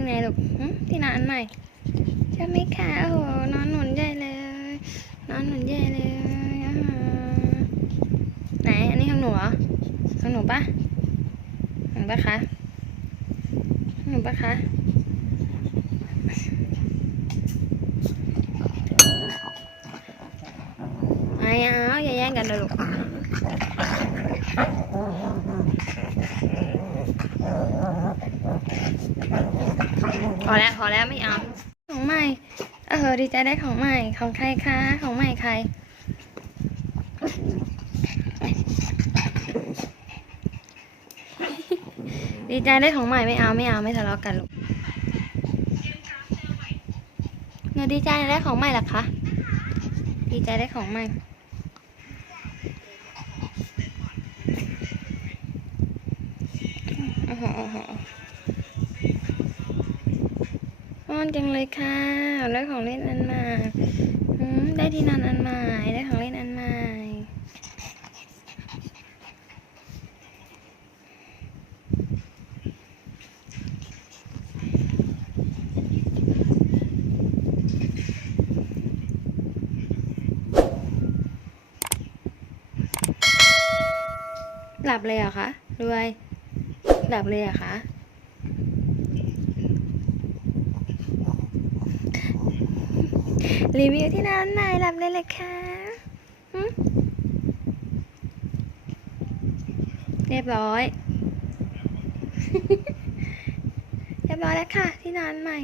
ยังไงลูกที่นอนอันใหม่ใช่ไหมคะโอ้โหนอนหนุนใหญ่เลย นอนหนุนใหญ่เลยไหนอันนี้ของหนูเหรอของหนูปะของหนูปะคะของหนูปะคะไม่เอาอย่าแย่งกันเลยลูก พอแล้วพอแล้วไม่เอาของใหม่เออดีใจได้ของใหม่ของใครคะของใหม่ใครดีใจได้ของใหม่ไม่เอาไม่เอาไม่ทะเลาะกันลูกหนูดีใจได้ของใหม่หรอคะดีใจได้ของใหม่โอ้โห อ้โหอ้อนจังเลยค่ะได้ของเล่นอันใหม่ได้ที่นอนอันใหม่ได้ของเล่นอันใหม่หลับเลยเหรอคะรวยหลับเลยเหรอคะ รีวิวที่ร้านใหม่รับได้เลยค่ะเรียบร้อย เรียบร้อยแล้วค่ะ ที่นอนใหม่